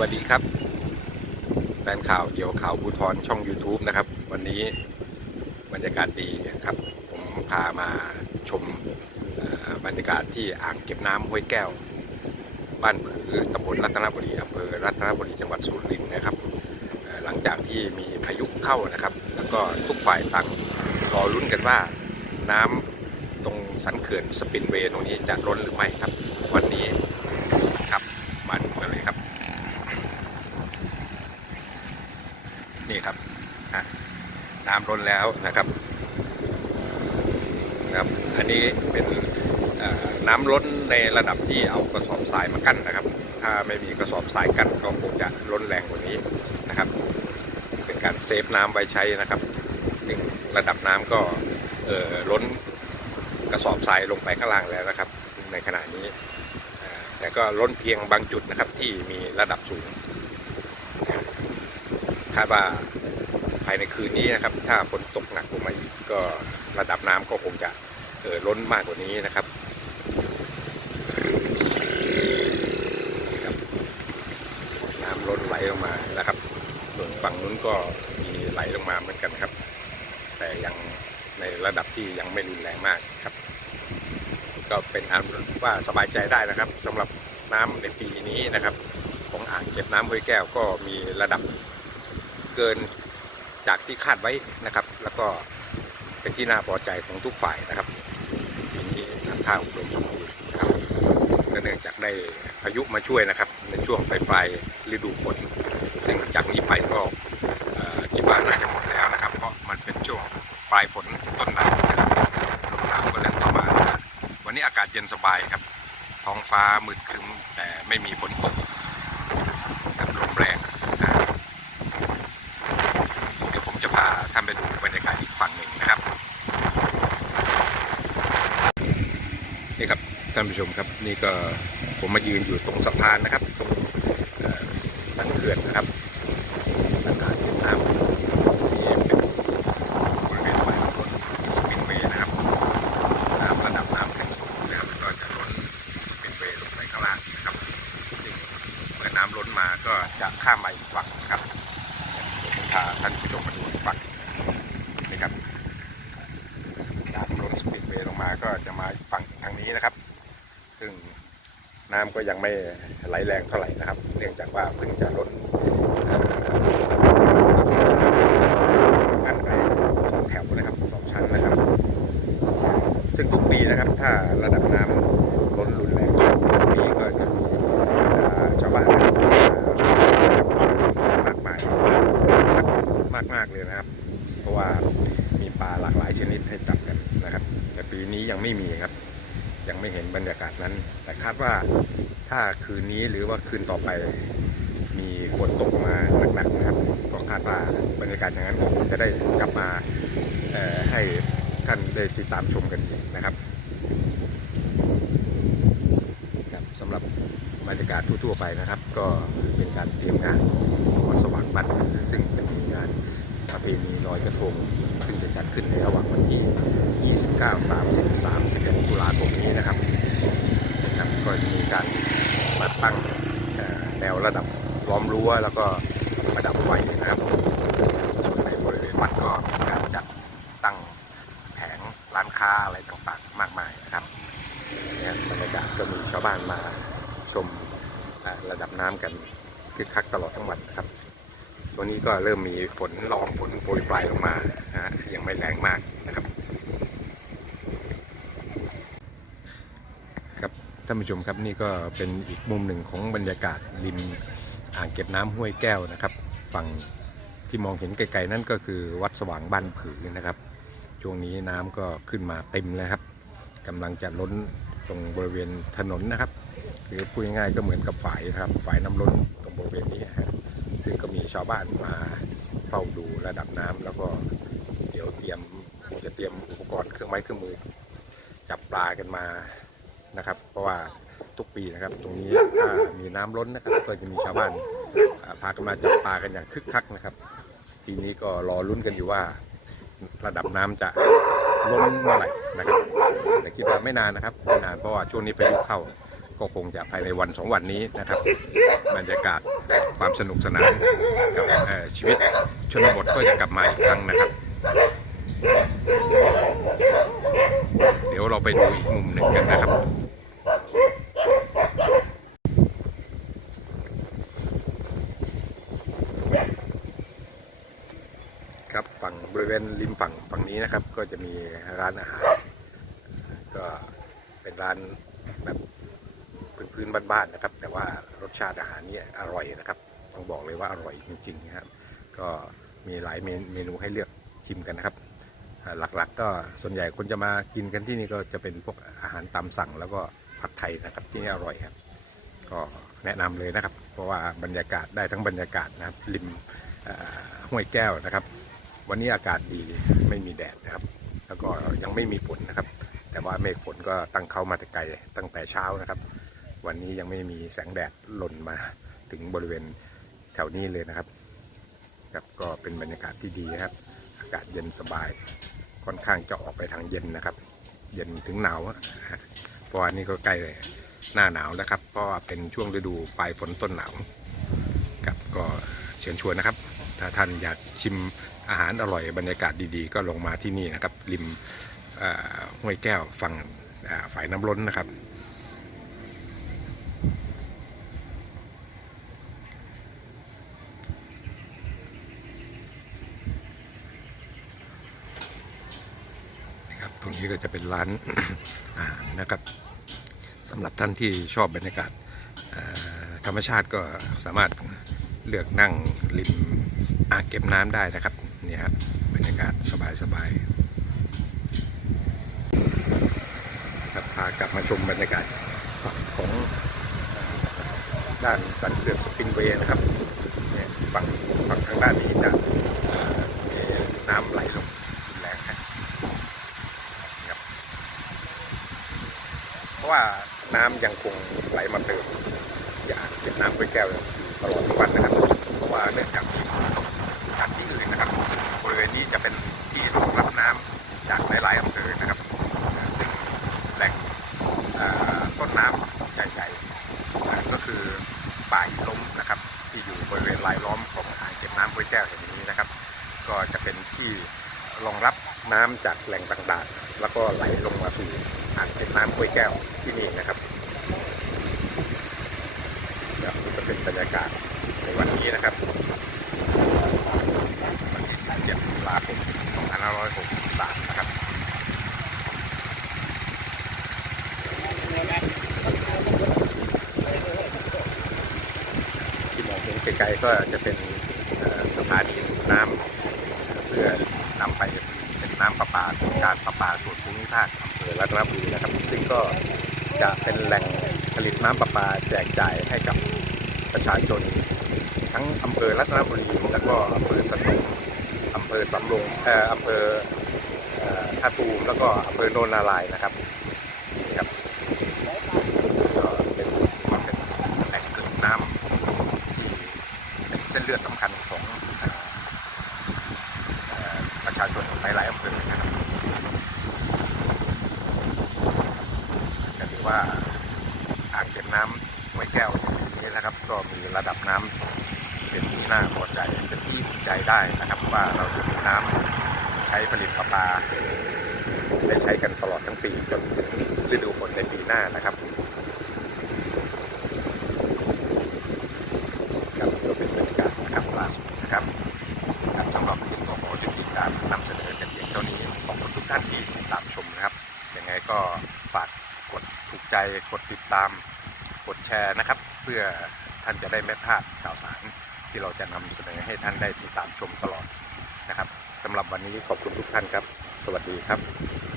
วัสดีครับแฟนข่าวเดี่ยวข่าวภูทรช่อง YouTube นะครับ วันนี้บรรยากาศดีครับ ผมพามาชมบรรยากาศที่อ่างเก็บน้ำห้วยแก้ว บ้านผือตำบลรัตนบุรีอำเภอรัตนบุรีจังหวัดสุรินทร์นะครับ หลังจากที่มีพายุเข้านะครับ แล้วก็ทุกฝ่ายต่างรอลุ้นกันว่าน้ำตรงสันเขื่อนสปินเวย์ตรงนี้จะล้นหรือไม่ครับ วันนี้ครับมาดูกันเลยครับ นี่ครับน้ำล้นแล้วนะครับครับอันนี้เป็นน้ำล้นในระดับที่เอากระสอบทรายมากั้นนะครับ ถ้าไม่มีกระสอบทรายกั้นก็คงจะล้นแรงกว่านี้นะครับ เป็นการเซฟน้ำไว้ใช้นะครับซึ่งระดับน้ำก็ล้นกระสอบทรายลงไปข้างล่างแล้วนะครับ ในขณะนี้แต่ก็ล้นเพียงบางจุดนะครับที่มีระดับสูง คาดว่าภายในคืนนี้นะครับ ถ้าฝนตกหนักลงมาอีกก็ระดับน้ำก็คงจะเอ่อล้นมากกว่านี้นะครับนี่ครับน้ำล้นไหลลงมาแล้วครับส่วนฝั่งนู้นก็มีไหลลงมาเหมือนกันครับ แต่ยังในระดับที่ยังไม่รุนแรงมากครับ ก็เป็นอันว่าสบายใจได้นะครับสำหรับน้ำในปีนี้นะครับ ของอ่างเก็บน้ำห้วยแก้วก็มีระดับ เกินจากที่คาดไว้นะครับ แล้วก็เป็นที่น่าพอใจของทุกฝ่ายนะครับปีนี้น้ำท่าอุดมสมบูรณ์นะครับก็เนื่องจากได้พายุมาช่วยนะครับ ในช่วงปลายปลายฤดูฝน ซึ่งจากนี้ไปก็คิดว่าน่าจะหมดแล้วนะครับ เพราะมันเป็นช่วงปลายฝนต้นหนาวนะครับลมหนาวก็เริ่มเข้ามา วันนี้อากาศเย็นสบายครับ ท้องฟ้ามืดครึ้มแต่ไม่มีฝนตกกับลมแรงนะ เดี๋ยวผมจะพาท่านไปดูบรรยากาศอีกฝั่งหนึ่งนะครับ นี่ครับ ท่านผู้ชมครับนี่ก็ผมมายืนอยู่ตรงสะพานนะครับตรงเอ่อสันเขื่อนนะครับอากาศเย็นน้ำที่เป็นบริเวณปลายรถสปินเวย์นะครับน้ำระดับน้ำแข็งสูงนะครับก็จะล้นสปินเวย์ลงไปข้างล่างนะครับซึ่งเมื่อน้ำล้นมาก็จะข้ามมาอีกฝั่งนะครับผมพาท่านผู้ชมมาดูอีกฝั่งนี่ครับจากรถสปีดเวย์ลงมาก็จะมาฝั่งทางนี้นะครับ ซึ่งน้ำก็ยังไม่ไหลแรงเท่าไหร่นะครับ เนื่องจากว่าเพิ่งจะลดอันไปสองแถวนะครับสองชั้นนะครับ ซึ่งทุกปีนะครับ ถ้าระดับน้ำล้นรุนแรงทุกปีก็จะมีอ่าชาวบ้านนะครับมากมาย มากมากๆเลยนะครับ เพราะว่ามีปลาหลากหลายชนิดให้จับกันนะครับ แต่ปีนี้ยังไม่มีครับ ยังไม่เห็นบรรยากาศนั้น แต่คาดว่าถ้าคืนนี้ หรือว่าคืนต่อไป มีฝนตกมาหนักๆนะครับก็คาดว่าบรรยากาศอย่างนั้นก็คงจะได้กลับมาให้ท่านได้ติดตามชมกันอีกนะครับสำหรับบรรยากาศทั่วๆไปนะครับ ก็เป็นการเตรียมงานของวัดสว่างบันซึ่งเป็นงานประเพณีลอยกระทงซึ่งจะจัดขึ้นในระหว่างวันที่ 29 30 31ตุลาคมนี้นะครับนะครับก็จะมีการมาตั้งเอ่อแนวระดับล้อม รั้วแล้วก็ประดับไฟนะครับส่วนในบริเวณวัดก็มีการจัดตั้งแผงร้านค้าอะไรต่างๆ มากมายนะครับเนี่ยบรรยากาศก็มีชาวบ้านมาชมระดับน้ำกันคึกคักตลอดทั้งวันนะครับวันนี้ก็เริ่มมีฝนละอองฝนโปรยปลายลงมานะฮะยังไม่แรงมากนะครับ ครับท่านผู้ชมครับนี่ก็เป็นอีกมุมหนึ่งของบรรยากาศริม อ่างเก็บน้ำห้วยแก้วนะครับ ฝั่งที่มองเห็นไกลๆนั่นก็คือวัดสว่างบ้านผือนะครับช่วงนี้น้ำก็ขึ้นมาเต็มแล้วครับกำลังจะล้นตรงบริเวณถนนนะครับหรือพูดง่ายๆก็เหมือนกับฝายครับฝายน้ำล้นตรงบริเวณนี้ฮะซึ่งก็มีชาวบ้านมาเฝ้าดูระดับน้ำแล้วก็เดี๋ยวเตรียมคงจะเตรียมอุปกรณ์เครื่องไม้เครื่องมือ จับปลากันมานะครับ เพราะว่า ทุกปีนะครับ ตรงนี้ถ้ามีน้ำล้นนะครับก็จะมีชาวบ้านพากันมาจับปลากันอย่างคึกคักนะครับ ปีนี้ก็รอลุ้นกันอยู่ว่า ระดับน้ำจะล้นเมื่อไหร่นะครับแต่คิดว่าไม่นานนะครับไม่นานเพราะว่าช่วงนี้พายุเข้าก็คงจะภายในวันสองวันนี้นะครับบรรยากาศความสนุกสนานกับชีวิตชนบทก็จะกลับมาอีกครั้งนะครับ เดี๋ยวเราไปดูอีกมุมหนึ่งกันนะครับ ครั บริเวณริมฝั่งฝั่งนี้นะครับ ก็จะมีร้านอาหาร ก็เป็นร้านแบบพื้นๆบ้านๆนะครับ แต่ว่ารสชาติอาหารนี่อร่อยนะครับต้องบอกเลยว่าอร่อยจริงๆนะครับก็มีหลายเมนูให้เลือกชิมกันนะครับ หลักๆก็ส่วนใหญ่คนจะมากินกันที่นี่ก็จะเป็นพวกอาหารตามสั่งแล้วก็ผัดไทยนะครับที่นี่อร่อยครับ ก็แนะนำเลยนะครับ เพราะว่าบรรยากาศได้ทั้งบรรยากาศนะครับริมห้วยแก้วนะครับ วันนี้อากาศดีไม่มีแดดนะครับ แล้วก็ยังไม่มีฝนนะครับ แต่ว่าเมฆฝนก็ตั้งเข้ามาแต่ไกลตั้งแต่เช้านะครับ วันนี้ยังไม่มีแสงแดดหล่นมาถึงบริเวณแถวนี้เลยนะครับครับก็เป็นบรรยากาศที่ดีนะครับ อากาศเย็นสบายค่อนข้างจะออกไปทางเย็นนะครับ เย็นถึงหนาวเพราะว่านี่ก็ใกล้เลยหน้าหนาวแล้วครับ เพราะว่าเป็นช่วงฤดูปลายฝนต้นหนาวครับก็เชิญชวนนะครับ ถ้าท่านอยากชิมอาหารอร่อยบรรยากาศดีๆ ก็ลงมาที่นี่นะครับ ริมห้วยแก้วฝั่งฝ่ายน้ำล้นนะครับนะครับตรงนี้ก็จะเป็นร้านอาหารนะครับสำหรับท่านที่ชอบบรรยากาศธรรมชาติก็สามารถเลือกนั่งริม อ่างเก็บน้ำได้นะครับนี่ครับบรรยากาศสบายๆครับพากลับมาชมบรรยากาศของด้านสันเขื่อนสปริงเวย์นะครับฝั่งฝั่งทางด้านนี้จะน้ำไหลลงรุนแรงครับครับเพราะว่าน้ำยังคงไหลมาเติม อย่าเป็นน้ำกล้แก้วตลอดทั้งวันนะครับ เพราะว่าเนื่องจาก อื่นนะครับ บริเวณนี้จะเป็นที่รองรับน้ำจากหลายๆอำเภอนะครับ ซึ่งแหล่งต้นน้ำใหญ่ๆก็คือป่าหินล้มนะครับ ที่อยู่บริเวณรายล้อมของอ่างเก็บน้ำกล้วยแก้วแห่งนี้นะครับ ก็จะเป็นที่รองรับน้ำจากแหล่งต่างๆ แล้วก็ไหลลงมาสู่อ่างเก็บน้ำห้วยแก้วที่นี่นะครับครับนี่ก็เป็นบรรยากาศในวันนี้นะครับ วันที่17ตุลาคม2563นะครับที่มองเห็นไก็จะเป็นสถานีสูบน้ำเพื่อนำไปเป็นน้ำประปาการประปาส่วนภูมิภาคอำเภอรัตนบุรีนะครับ ซึ่งก็จะเป็นแหล่งผลิตน้ำประปาแจกจ่ายให้กับประชาชน ทั้งอำเภอรัตนบุรีแล้วก็อำเภอสตึกอำเภอสำโรงเอ่ออำเภอท่าตูมแล้วก็อำเภอโนนนารายนะครับนี่ครับก็เป็นมันเป็นแหล่งเกิดน้ำที่เป็นเส้นเลือดสำคัญของเอ่อ เอ่อประชาชนหลายๆอำเภอนะครับก็ถือ ว่าอ่างเก็บน้ำห้วยแก้วนี้นะครับ ก็มีระดับน้ำเป็นที่น่าพอใจเป็นที่ภูมิใจได้นะครับ ว่าเราจะมีน้ำใช้ผลิตประปาได้ใช้กันตลอดทั้งปีจนถึงฤดูฝนในปีหน้านะครับก็เป็นบรรยากาศนะครับล่าสุดนะครับ ครับสำหรับคลิปของผมจะมีการนำเสนอกันเพียงเท่านี้ขอบคุณทุกท่านที่ติดตามชมนะครับยังไงก็ฝากกดถูกใจ กดติดตามกดแชร์นะครับ เพื่อท่านจะได้ไม่พลาดข่าวสารที่เราจะนำเสนอให้ท่านได้ติดตามชมตลอดนะครับสำหรับวันนี้ขอบคุณทุกท่านครับ สวัสดีครับ